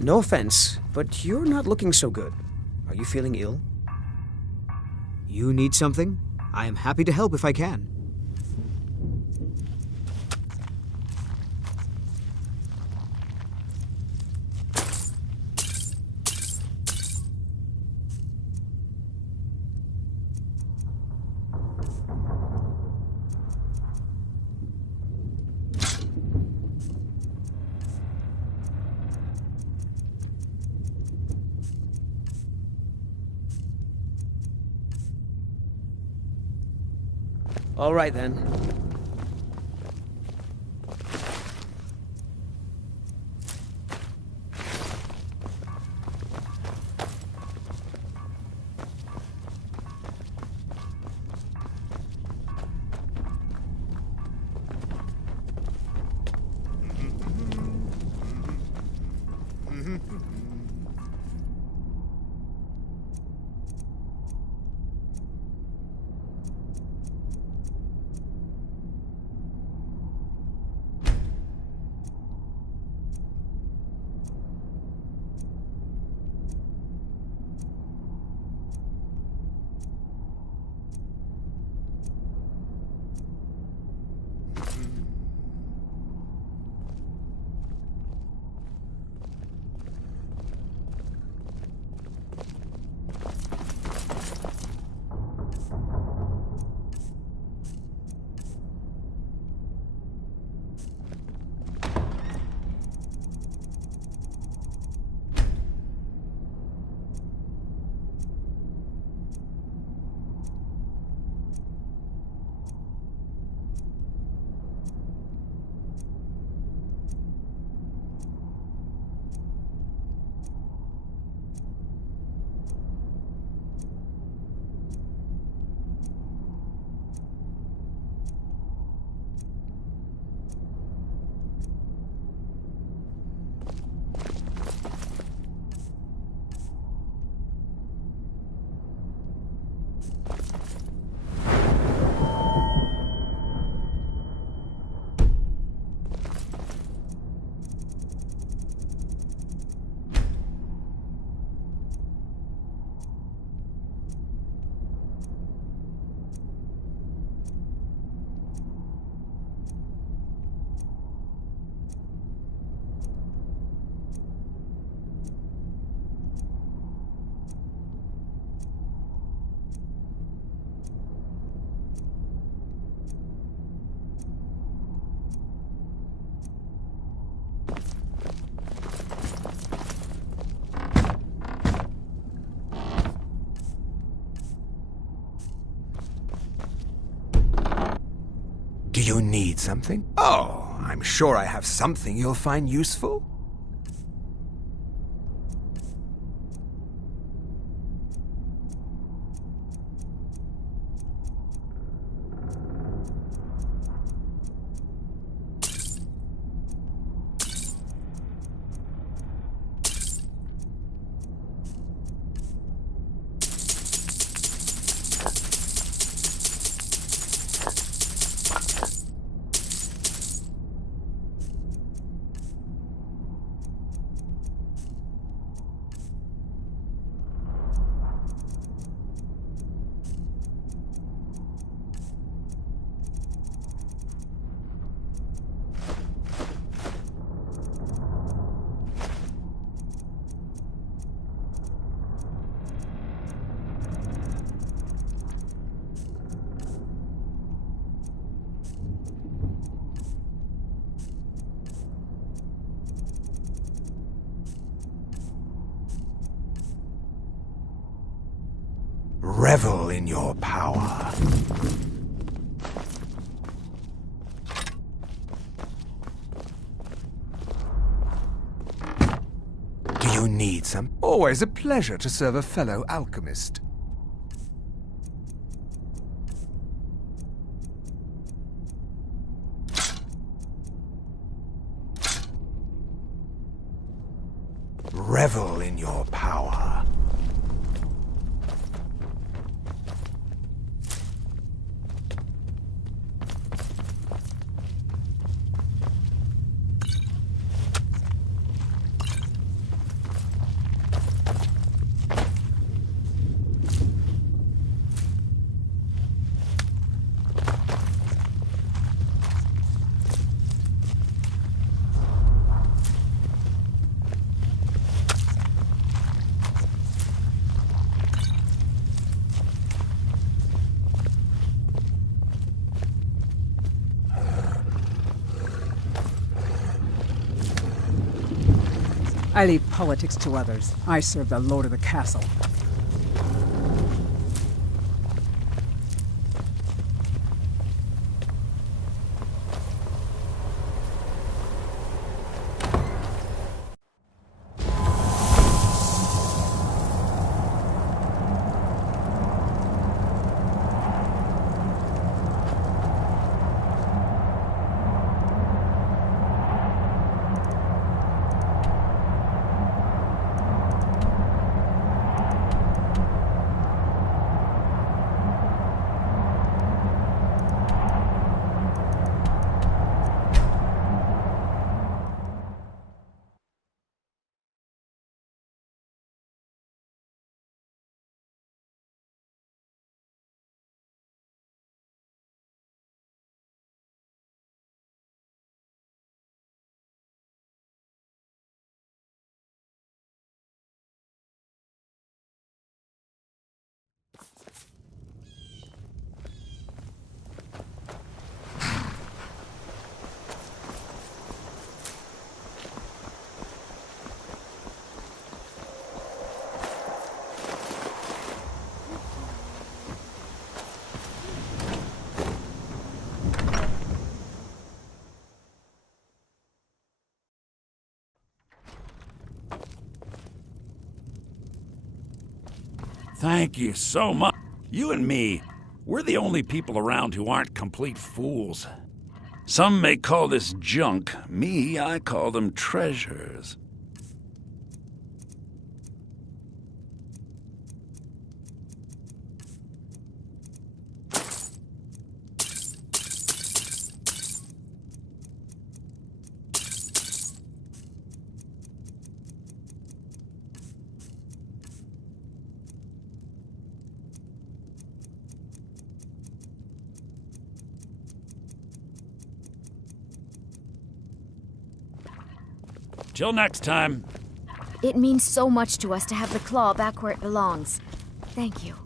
No offense, but you're not looking so good. Are you feeling ill? You need something? I am happy to help if I can. All right, then. Do you need something? Oh, I'm sure I have something you'll find useful. Revel in your power. Do you need some? Always a pleasure to serve a fellow alchemist. Revel in your power. I leave politics to others. I serve the lord of the castle. Thank you so much. You and me, we're the only people around who aren't complete fools. Some may call this junk. Me, I call them treasures. Till next time. It means so much to us to have the claw back where it belongs. Thank you.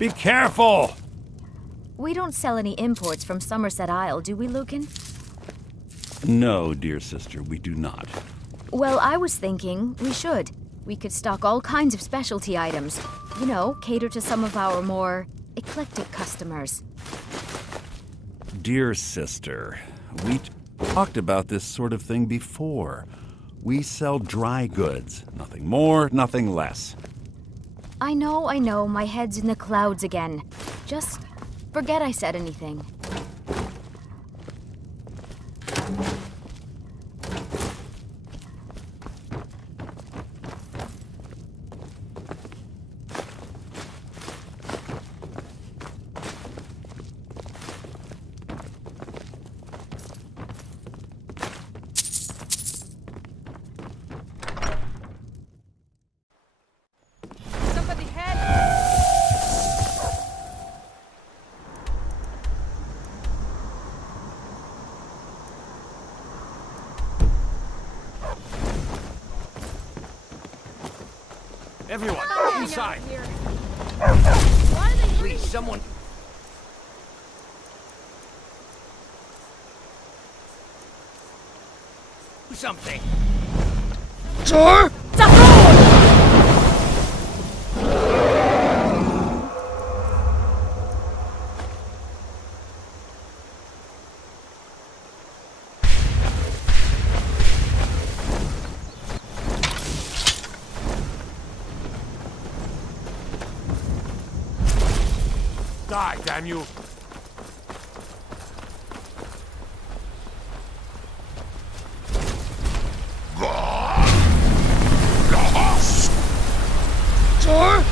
Be careful! We don't sell any imports from Somerset Isle, do we, Lucan? No, dear sister, we do not. Well, I was thinking we should. We could stock all kinds of specialty items. You know, cater to some of our more eclectic customers. Dear sister, we talked about this sort of thing before. We sell dry goods. Nothing more, nothing less. I know, my head's in the clouds again. Just forget I said anything. Everyone, inside! Please, someone... Do something! Sir? Die, damn you! Sir?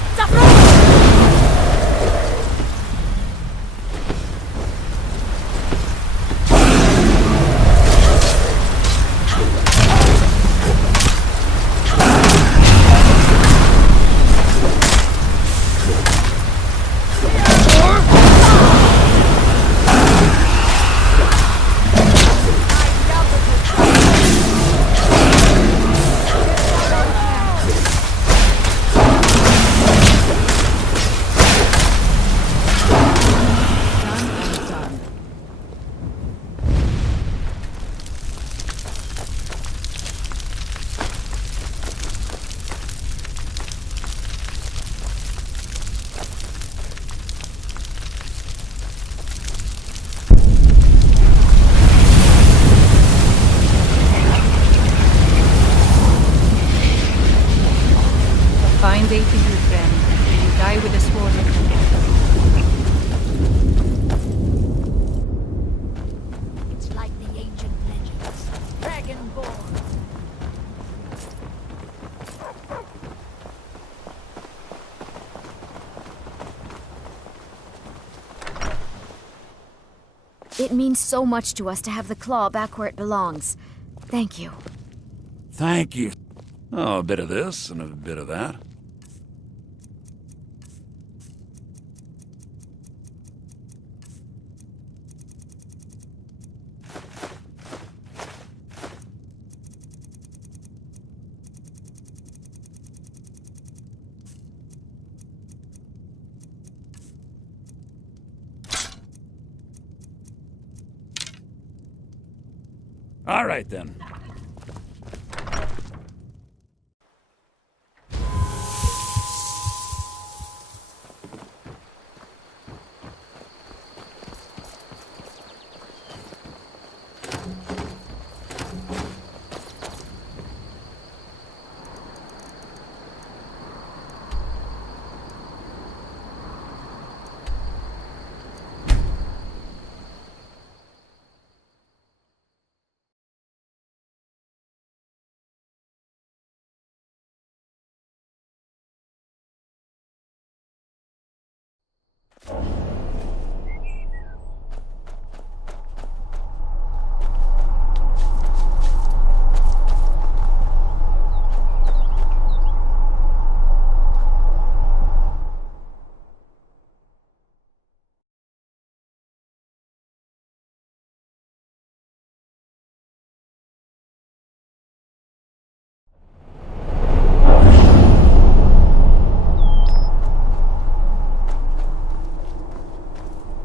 It means so much to us to have the claw back where it belongs. Thank you. Thank you. Oh, a bit of this and a bit of that. All right, then.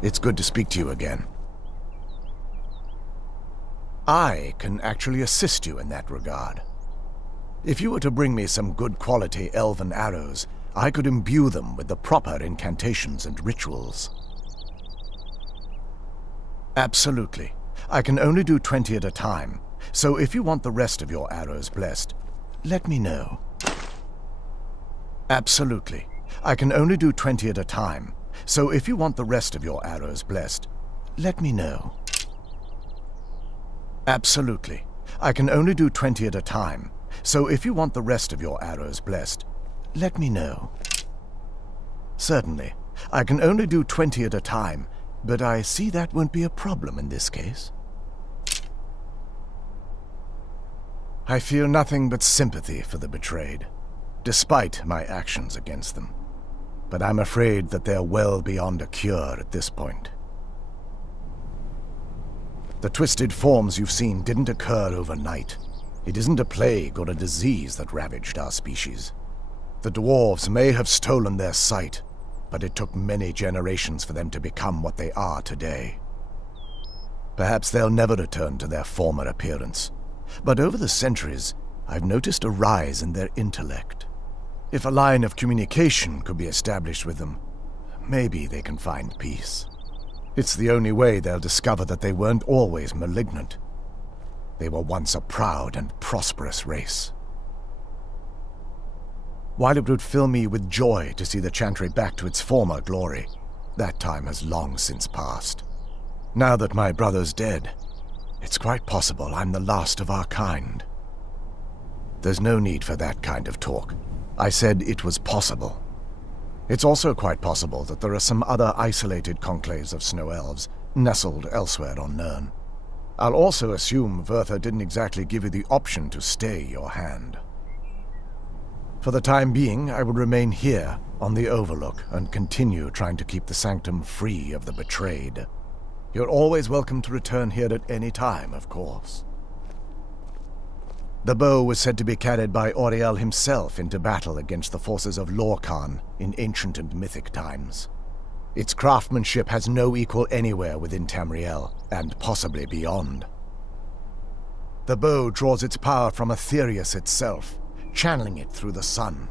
It's good to speak to you again. I can actually assist you in that regard. If you were to bring me some good quality elven arrows, I could imbue them with the proper incantations and rituals. Absolutely. I can only do 20 at a time, so if you want the rest of your arrows blessed, let me know. Absolutely. I can only do 20 at a time, so if you want the rest of your arrows blessed, let me know. Absolutely. I can only do 20 at a time, so if you want the rest of your arrows blessed, let me know. Certainly. I can only do 20 at a time, but I see that won't be a problem in this case. I feel nothing but sympathy for the betrayed, despite my actions against them. But I'm afraid that they're well beyond a cure at this point. The twisted forms you've seen didn't occur overnight. It isn't a plague or a disease that ravaged our species. The dwarves may have stolen their sight, but it took many generations for them to become what they are today. Perhaps they'll never return to their former appearance, but over the centuries, I've noticed a rise in their intellect. If a line of communication could be established with them, maybe they can find peace. It's the only way they'll discover that they weren't always malignant. They were once a proud and prosperous race. While it would fill me with joy to see the Chantry back to its former glory, that time has long since passed. Now that my brother's dead, it's quite possible I'm the last of our kind. There's no need for that kind of talk. I said it was possible. It's also quite possible that there are some other isolated conclaves of snow elves nestled elsewhere on Nirn. I'll also assume Vertha didn't exactly give you the option to stay your hand. For the time being, I will remain here on the Overlook and continue trying to keep the Sanctum free of the betrayed. You're always welcome to return here at any time, of course. The bow was said to be carried by Auriel himself into battle against the forces of Lorcan in ancient and mythic times. Its craftsmanship has no equal anywhere within Tamriel, and possibly beyond. The bow draws its power from Aetherius itself, channeling it through the sun.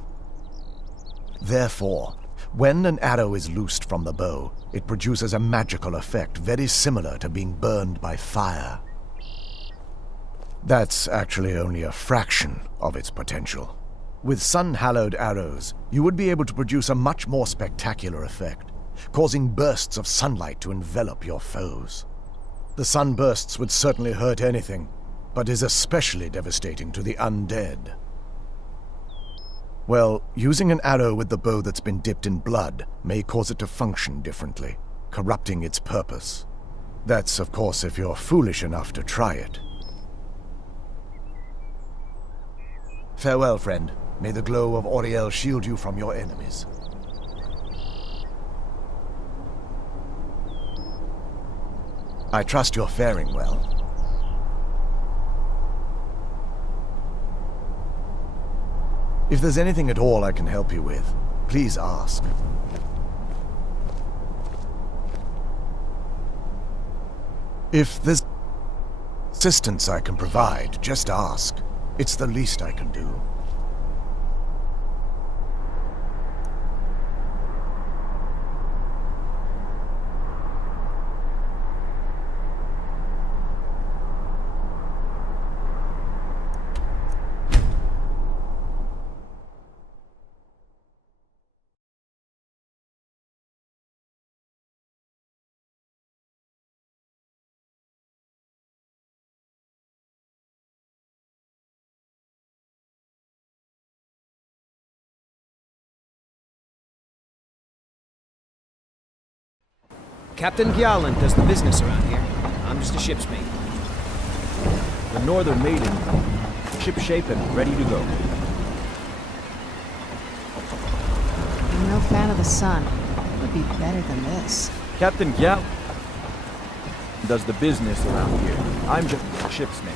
Therefore, when an arrow is loosed from the bow, it produces a magical effect very similar to being burned by fire. That's actually only a fraction of its potential. With sun-hallowed arrows, you would be able to produce a much more spectacular effect, causing bursts of sunlight to envelop your foes. The sunbursts would certainly hurt anything, but is especially devastating to the undead. Well, using an arrow with the bow that's been dipped in blood may cause it to function differently, corrupting its purpose. That's, of course, if you're foolish enough to try it. Farewell, friend. May the glow of Auriel shield you from your enemies. I trust you're faring well. If there's anything at all I can help you with, please ask. If there's assistance I can provide, just ask. It's the least I can do. Captain Gjalland does the business around here. I'm just a ship's mate. The Northern Maiden, ship-shape and ready to go. I'm no fan of the sun. It would be better than this. Captain Gjalland does the business around here. I'm just a ship's mate.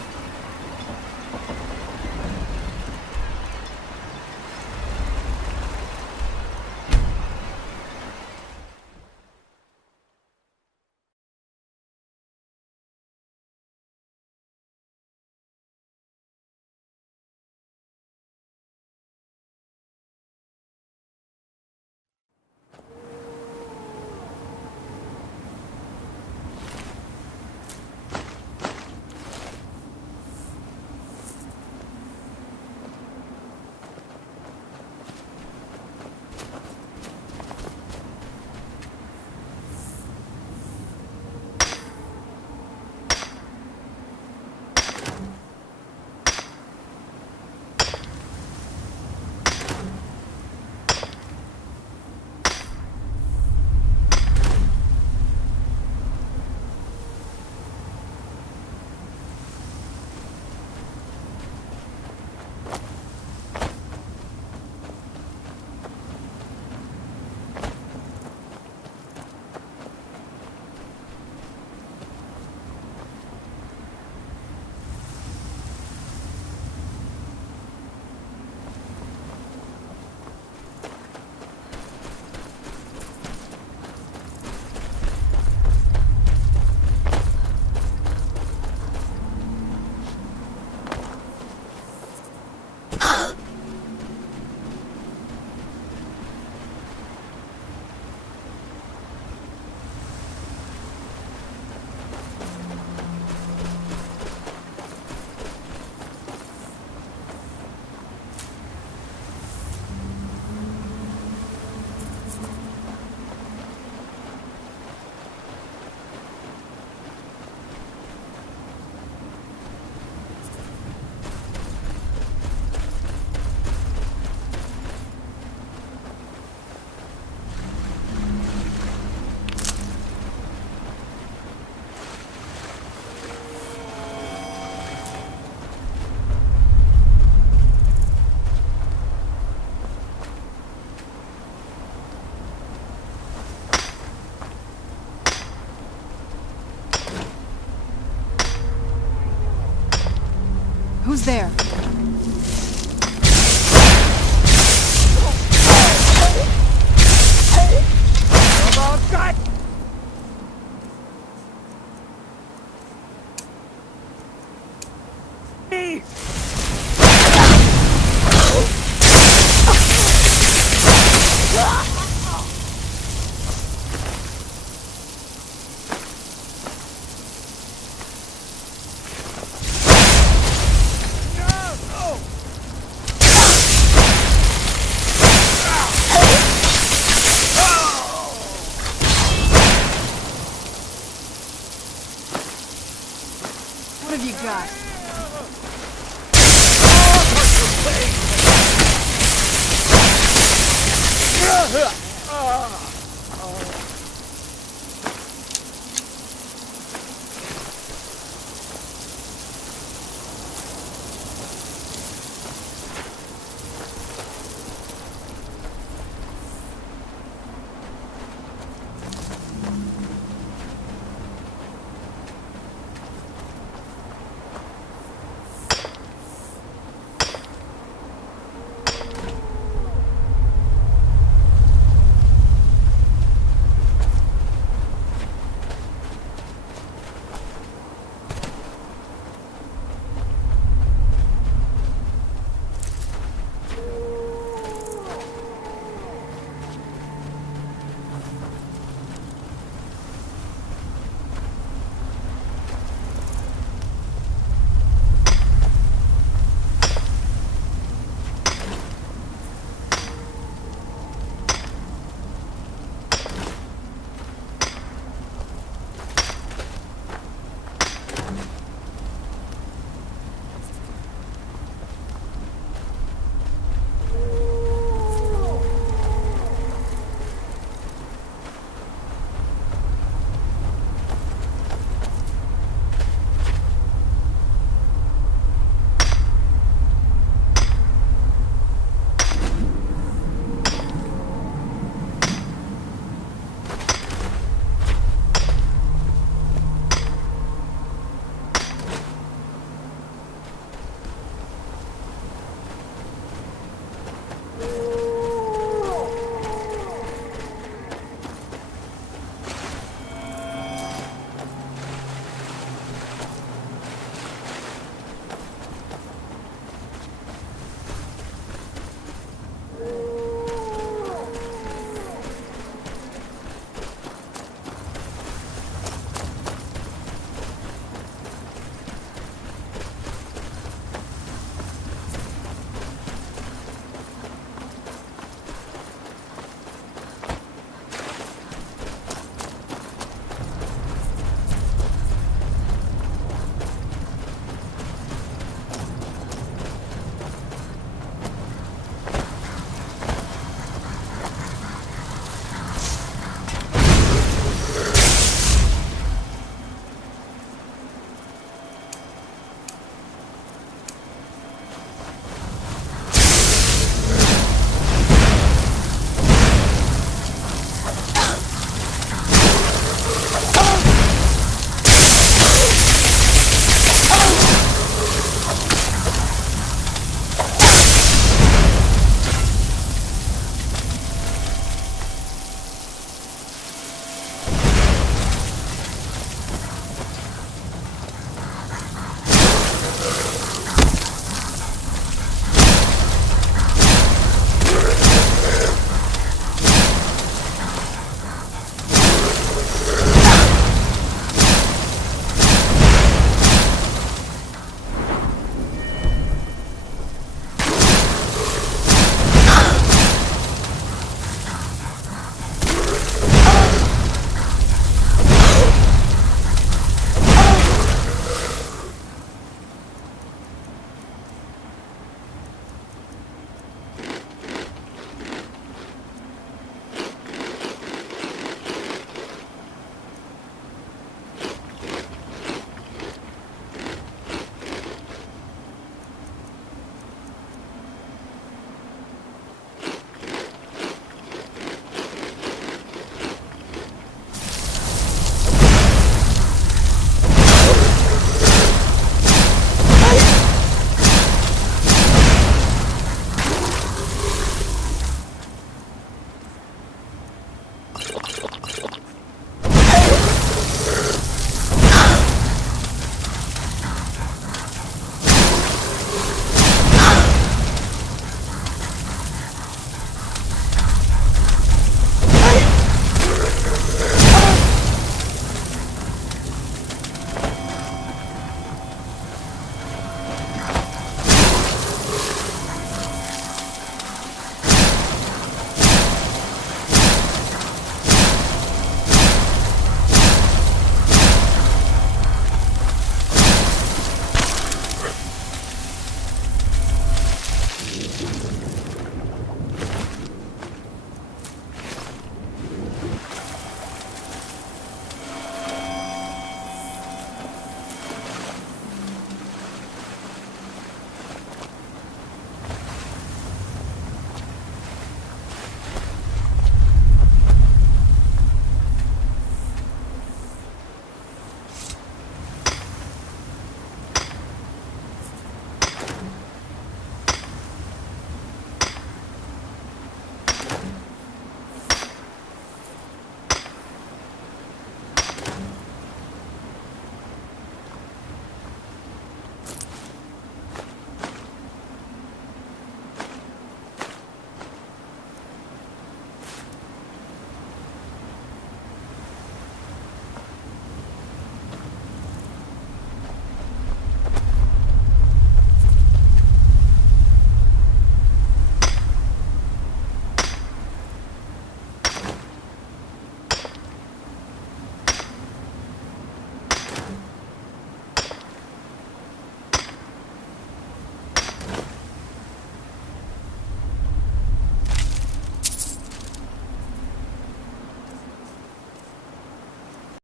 Who's there? What have you got?